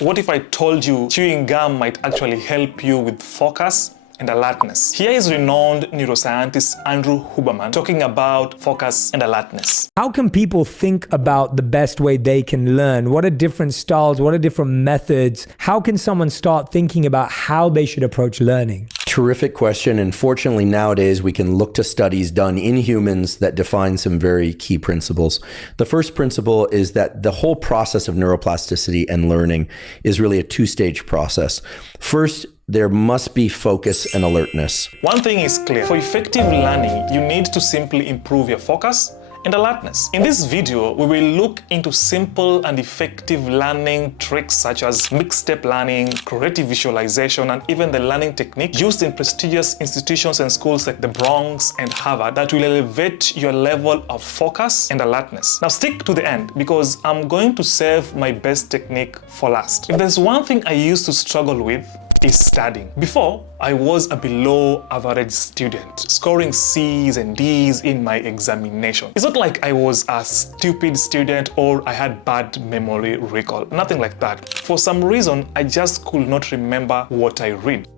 What if I told you chewing gum might actually help you with focus and alertness? Here is renowned neuroscientist Andrew Huberman talking about focus and alertness. How can people think about the best way they can learn? What are different styles? What are different methods? How can someone start thinking about how they should approach learning? Terrific question. And fortunately, nowadays, we can look to studies done in humans that define some very key principles. The first principle is that the whole process of neuroplasticity and learning is really a two-stage process. First, there must be focus and alertness. One thing is clear. For effective learning, you need to simply improve your focus and alertness. In this video, we will look into simple and effective learning tricks such as mixtape learning, creative visualization, and even the learning technique used in prestigious institutions and schools like the Bronx and Harvard that will elevate your level of focus and alertness. Now stick to the end because I'm going to save my best technique for last. If there's one thing I used to struggle with, is studying. Before, I was a below average student, scoring C's and D's in my examination. It's not like I was a stupid student or I had bad memory recall, nothing like that. For some reason, I just could not remember what I read.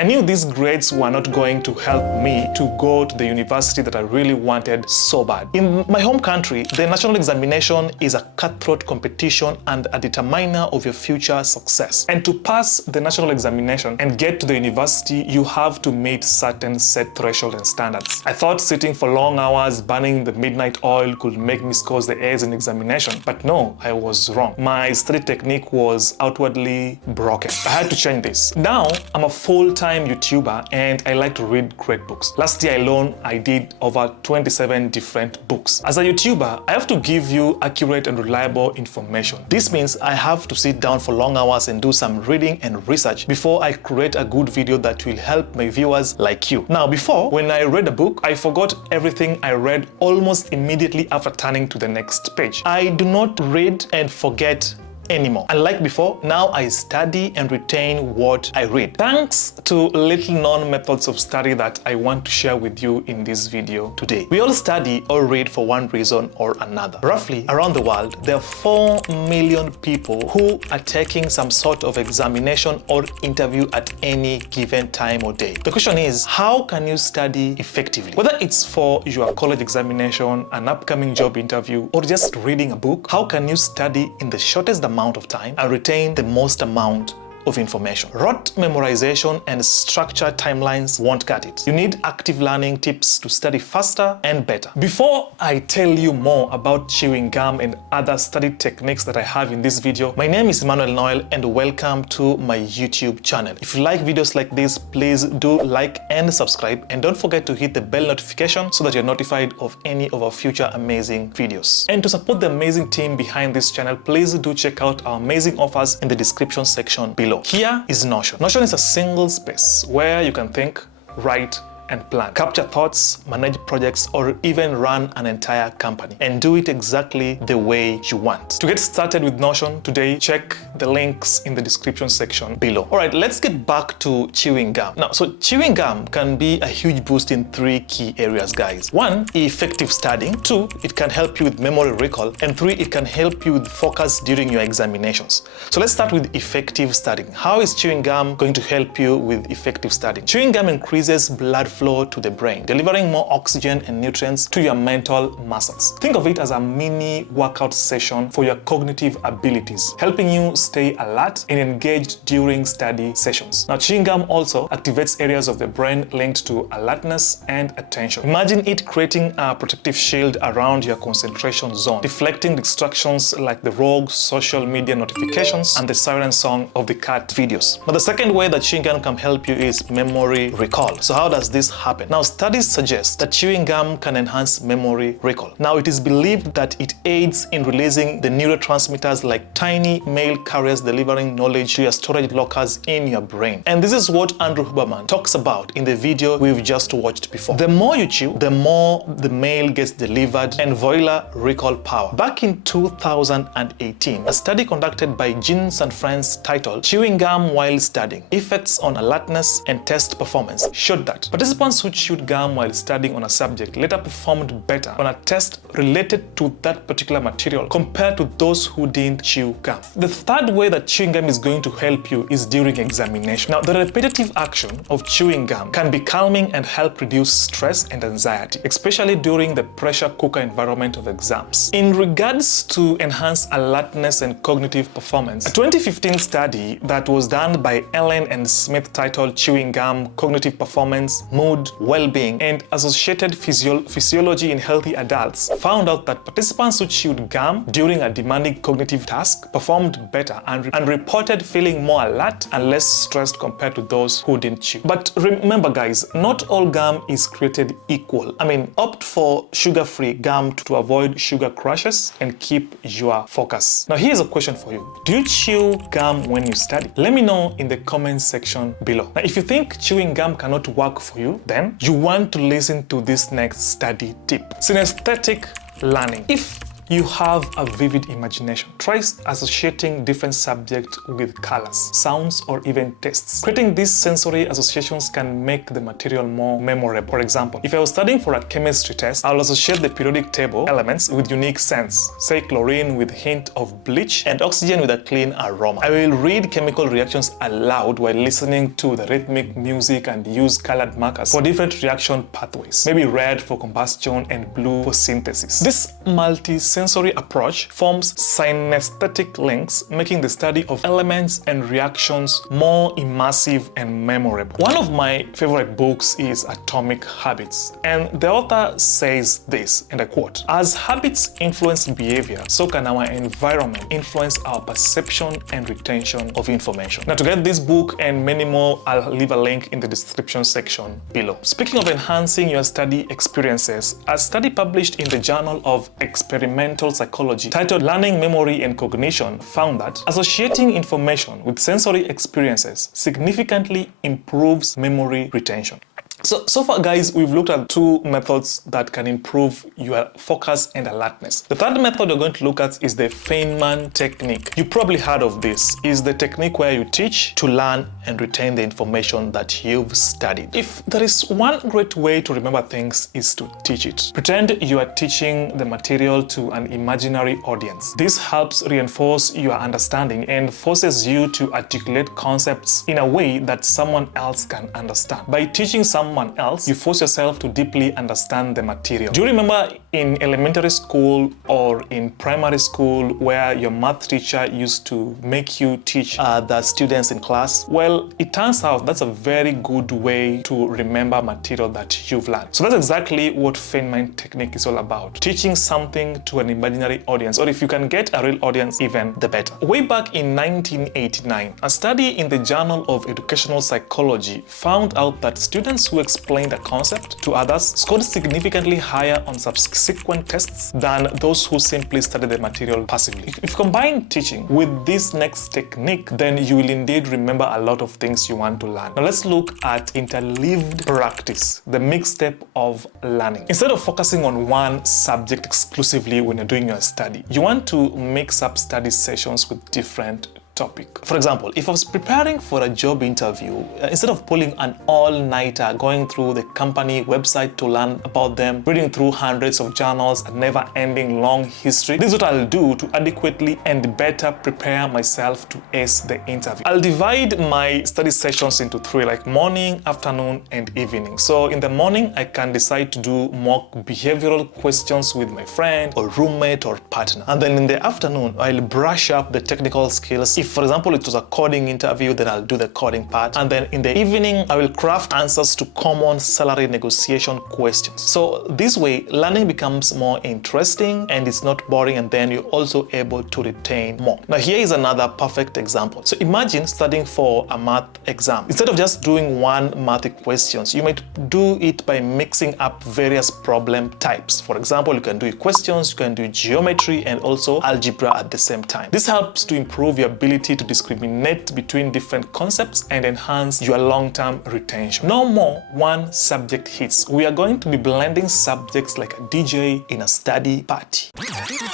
I knew these grades were not going to help me to go to the university that I really wanted so bad. In my home country, the national examination is a cutthroat competition and a determiner of your future success. And to pass the national examination and get to the university, you have to meet certain set thresholds and standards. I thought sitting for long hours burning the midnight oil could make me score the A's in examination, but no, I was wrong. My study technique was outwardly broken. I had to change this. Now, I'm a full-time YouTuber and I like to read great books. Last year alone, I did over 27 different books. As a YouTuber, I have to give you accurate and reliable information. This means I have to sit down for long hours and do some reading and research before I create a good video that will help my viewers like you. Now, before, when I read a book, I forgot everything I read almost immediately after turning to the next page. I do not read and forget anymore. Unlike before, now I study and retain what I read. Thanks to little known methods of study that I want to share with you in this video today. We all study or read for one reason or another. Roughly around the world, there are 4 million people who are taking some sort of examination or interview at any given time or day. The question is, how can you study effectively? Whether it's for your college examination, an upcoming job interview, or just reading a book, how can you study in the shortest amount of time and retain the most amount of information? Rote memorization and structured timelines won't cut it. You need active learning tips to study faster and better. Before I tell you more about chewing gum and other study techniques that I have in this video, my name is Emmanuel Noel and welcome to my YouTube channel. If you like videos like this, please do like and subscribe, and don't forget to hit the bell notification so that you're notified of any of our future amazing videos. And to support the amazing team behind this channel, please do check out our amazing offers in the description section below. Here is Notion. Notion is a single space where you can think, write, and plan, capture thoughts, manage projects, or even run an entire company and do it exactly the way you want. To get started with Notion today, check the links in the description section below. All right, let's get back to chewing gum. Now, so chewing gum can be a huge boost in 3 key areas, guys. 1, effective studying. 2, it can help you with memory recall. And 3, it can help you with focus during your examinations. So let's start with effective studying. How is chewing gum going to help you with effective studying? Chewing gum increases blood flow to the brain, delivering more oxygen and nutrients to your mental muscles. Think of it as a mini workout session for your cognitive abilities, helping you stay alert and engaged during study sessions. Now, chewing gum also activates areas of the brain linked to alertness and attention. Imagine it creating a protective shield around your concentration zone, deflecting distractions like the rogue social media notifications and the siren song of the cat videos. Now, the second way that chewing gum can help you is memory recall. So how does this happen? Now, studies suggest that chewing gum can enhance memory recall. Now, it is believed that it aids in releasing the neurotransmitters like tiny mail carriers delivering knowledge to your storage lockers in your brain. And this is what Andrew Huberman talks about in the video we've just watched before. The more you chew, the more the mail gets delivered, and voila, recall power. Back in 2018, a study conducted by Jeans and Friends titled Chewing Gum While Studying: Effects on Alertness and Test Performance showed that participants Participants who chewed gum while studying on a subject later performed better on a test related to that particular material compared to those who didn't chew gum. The third way that chewing gum is going to help you is during examination. Now, the repetitive action of chewing gum can be calming and help reduce stress and anxiety, especially during the pressure cooker environment of exams. In regards to enhanced alertness and cognitive performance, a 2015 study that was done by Ellen and Smith titled Chewing Gum, Cognitive Performance, Mood, Well-being, and Associated Physiology in Healthy Adults found out that participants who chewed gum during a demanding cognitive task performed better and reported feeling more alert and less stressed compared to those who didn't chew. But remember guys, not all gum is created equal. Opt for sugar-free gum to avoid sugar crushes and keep your focus. Now here's a question for you. Do you chew gum when you study? Let me know in the comments section below. Now if you think chewing gum cannot work for you, then you want to listen to this next study tip. Synesthetic learning. If you have a vivid imagination, try associating different subjects with colors, sounds, or even tastes. Creating these sensory associations can make the material more memorable. For example, if I was studying for a chemistry test, I'll associate the periodic table elements with unique scents, say chlorine with hint of bleach and oxygen with a clean aroma. I will read chemical reactions aloud while listening to the rhythmic music and use colored markers for different reaction pathways, maybe red for combustion and blue for synthesis. This multi-sensory approach forms synesthetic links, making the study of elements and reactions more immersive and memorable. One of my favorite books is Atomic Habits, and the author says this, and I quote, "As habits influence behavior, so can our environment influence our perception and retention of information." Now to get this book and many more, I'll leave a link in the description section below. Speaking of enhancing your study experiences, a study published in the Journal of Experimental Psychology titled Learning, Memory, and Cognition found that associating information with sensory experiences significantly improves memory retention. So far guys, we've looked at two methods that can improve your focus and alertness. The third method we're going to look at is the Feynman technique. You probably heard of this. It's the technique where you teach to learn and retain the information that you've studied. If there is one great way to remember things is to teach it. Pretend you are teaching the material to an imaginary audience. This helps reinforce your understanding and forces you to articulate concepts in a way that someone else can understand. By teaching someone else, you force yourself to deeply understand the material. Do you remember in elementary school or in primary school where your math teacher used to make you teach the students in class? Well, it turns out that's a very good way to remember material that you've learned. So that's exactly what Feynman technique is all about. Teaching something to an imaginary audience, or if you can get a real audience, even the better. Way back in 1989, a study in the Journal of Educational Psychology found out that students who explained a concept to others scored significantly higher on subsequent tests than those who simply studied the material passively. If you combine teaching with this next technique, then you will indeed remember a lot of things you want to learn. Now let's look at interleaved practice, the mixtape of learning. Instead of focusing on one subject exclusively when you're doing your study, you want to mix up study sessions with different topic. For example, if I was preparing for a job interview, instead of pulling an all-nighter going through the company website to learn about them, reading through hundreds of journals and never-ending long history, this is what I'll do to adequately and better prepare myself to ace the interview. I'll divide my study sessions into three, like morning, afternoon, and evening. So in the morning, I can decide to do mock behavioral questions with my friend or roommate or partner. And then in the afternoon, I'll brush up the technical skills. If, for example, it was a coding interview, then I'll do the coding part. And then in the evening, I will craft answers to common salary negotiation questions. So this way, learning becomes more interesting and it's not boring, and then you're also able to retain more. Now, here is another perfect example. So imagine studying for a math exam. Instead of just doing one math questions, you might do it by mixing up various problem types. For example, you can do questions, you can do geometry, and also algebra at the same time. This helps to improve your ability to discriminate between different concepts and enhance your long-term retention. No more one subject hits. We are going to be blending subjects like a DJ in a study party.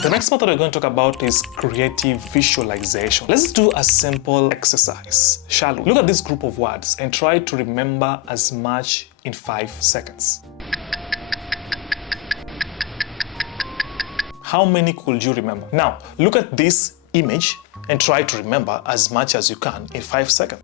The next method we're going to talk about is creative visualization. Let's do a simple exercise, shall we? Look at this group of words and try to remember as much in 5 seconds. How many could you remember? Now, look at this image and try to remember as much as you can in 5 seconds.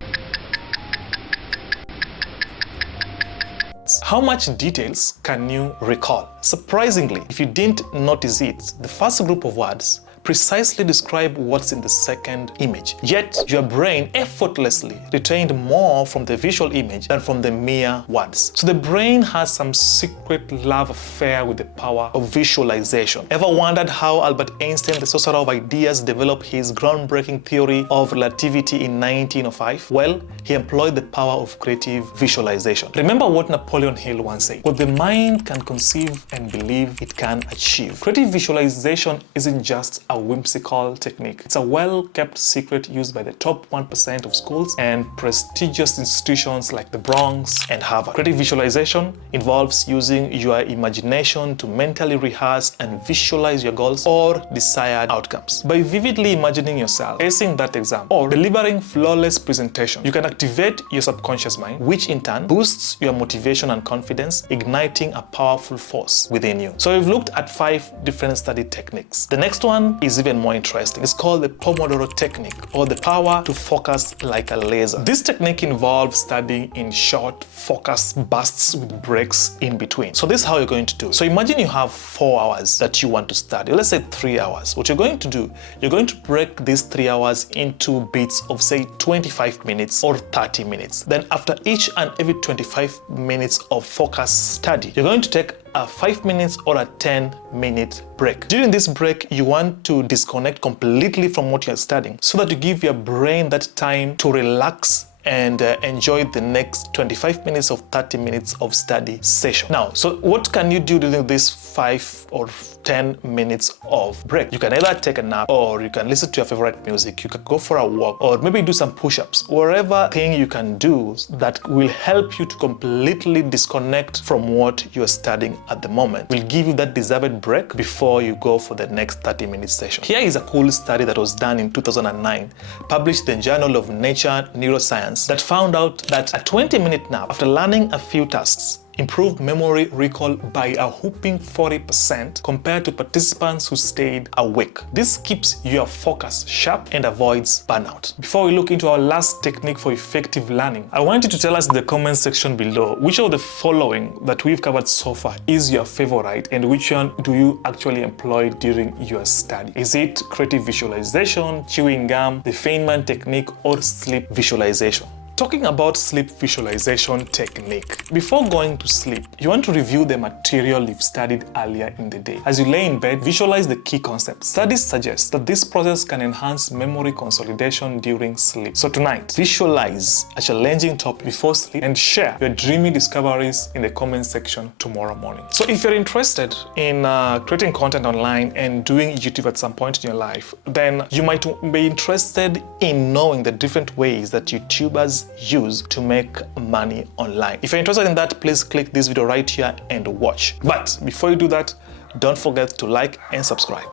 How much details can you recall? Surprisingly, if you didn't notice it, the first group of words precisely describe what's in the second image. Yet, your brain effortlessly retained more from the visual image than from the mere words. So the brain has some secret love affair with the power of visualization. Ever wondered how Albert Einstein, the sorcerer of ideas, developed his groundbreaking theory of relativity in 1905? Well, he employed the power of creative visualization. Remember what Napoleon Hill once said: what the mind can conceive and believe it can achieve. Creative visualization isn't just a whimsical technique. It's a well-kept secret used by the top 1% of schools and prestigious institutions like the Bronx and Harvard. Creative visualization involves using your imagination to mentally rehearse and visualize your goals or desired outcomes. By vividly imagining yourself facing that exam or delivering flawless presentation, you can activate your subconscious mind, which in turn boosts your motivation and confidence, igniting a powerful force within you. So we've looked at 5 different study techniques. The next one is even more interesting. It's called the Pomodoro technique, or the power to focus like a laser. This technique involves studying in short, focused bursts with breaks in between. So this is how you're going to do. So imagine you have 4 hours that you want to study. Let's say 3 hours. What you're going to do, you're going to break these 3 hours into bits of say 25 minutes or 30 minutes. Then after each and every 25 minutes of focused study, you're going to take a 5 minutes or a 10-minute break. During this break, you want to disconnect completely from what you're studying so that you give your brain that time to relax and enjoy the next 25 minutes of 30 minutes of study session. Now, so what can you do during this 5 or 10 minutes of break? You can either take a nap, or you can listen to your favorite music, you can go for a walk, or maybe do some push-ups. Whatever thing you can do that will help you to completely disconnect from what you're studying at the moment will give you that deserved break before you go for the next 30-minute session. Here is a cool study that was done in 2009, published in the Journal of Nature Neuroscience, that found out that a 20-minute nap after learning a few tasks improved memory recall by a whopping 40% compared to participants who stayed awake. This keeps your focus sharp and avoids burnout. Before we look into our last technique for effective learning, I want you to tell us in the comment section below which of the following that we've covered so far is your favorite, and which one do you actually employ during your study? Is it creative visualization, chewing gum, the Feynman technique, or sleep visualization? Talking about sleep visualization technique, before going to sleep, you want to review the material you've studied earlier in the day. As you lay in bed, visualize the key concepts. Studies suggest that this process can enhance memory consolidation during sleep. So tonight, visualize a challenging topic before sleep and share your dreamy discoveries in the comment section tomorrow morning. So if you're interested in creating content online and doing YouTube at some point in your life, then you might be interested in knowing the different ways that YouTubers use to make money online. If you're interested in that, please click this video right here and watch. But before you do that, don't forget to like and subscribe.